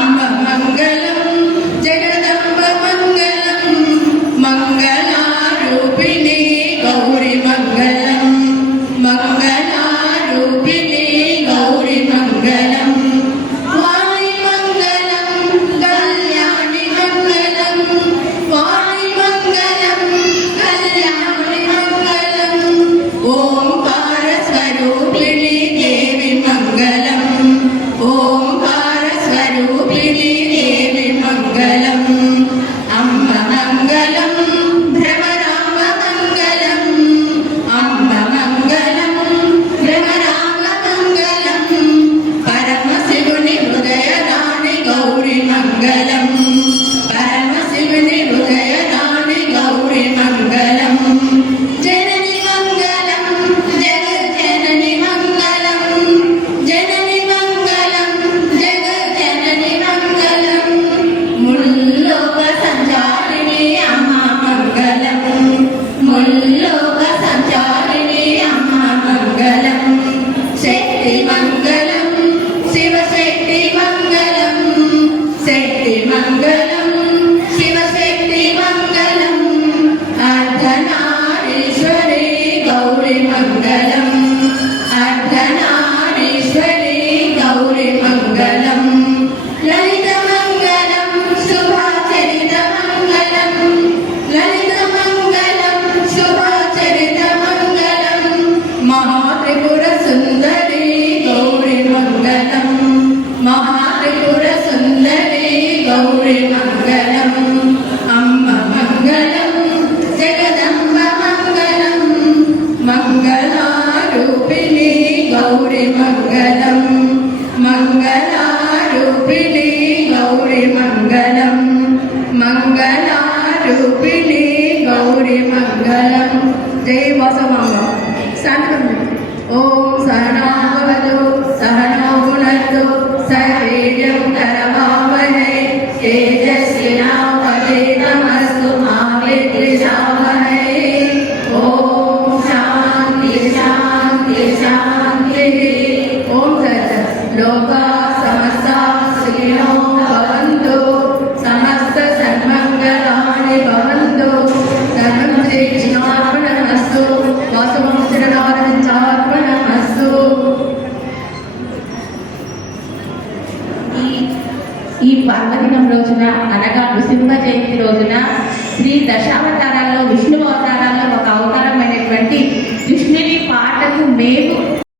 अम्ब मंगलम जगदम्ब मंगलम मंगलारूपिणी गौरी मंगलम मंगलारूपिणी गौरी मंगलम वाणी मंगलम कल्याणी मंगलम वाणी मंगलम कल्याणी मंगलम ओंकार स्वरूपिणी देवी मंगलम ओंकार स्वरूपिणी देवी मंगलम अम्ब मंगलम भ्रमराम मंगलम अम्ब मंगलम भ्रमराम मंगलम परम शिवनि हृदय राणि गौरी मंगलम परम शिवनि हृदय राणि गौरी मंगलम जननी मंगलम जगत जननी मंगलम जननी मंगलम जगत जननी मंगलम मुल्लोक संचारिणी अम्मा मंगलम मुल्लोक संचारिणी अम्मा मंगलम शक्ति मंगलम शिव शक्ति मंगलम शक्ति मंगलम शिव शक्ति मंगलम अर्धनारीश्वरी गौरी मंगलम अर्धनारीश्वरी गौरी मंगलम ललित मंगलम शुभाचरित मंगलम ललित मंगलम शुभाचरित मंगलम महात्रिपुर सुंदरी गौरी मंगलम महात्रिपुर सुंदरी गौरी मंगलम अम्ब मंगलम जगदम्ब मंगलम मंगलारूपिणी गौरी मंगलम मंगलारूपिणी गौरी मंगलम मंगलारूपिणी गौरी मंगलम जय वासवांगा शांत ओम सहना भवतु सहनौ भुनक्तु सह वीर्यं करवावहै तेजस्विनावधीतमस्तु मा विद्विषावहै ओम शांति शांति शांति ओम तत्सत् लोका समस्ता सुखिनो भवन्तु समस्त सन्मंगलानि भवन्तु धर्मं श्रीकृष्णार्पणमस्तु वासवं शरणारविन्दार्पणमस्तु ఈ పర్వదినం రోజున అనగా నృసింహ జయంతి రోజున శ్రీ దశావతార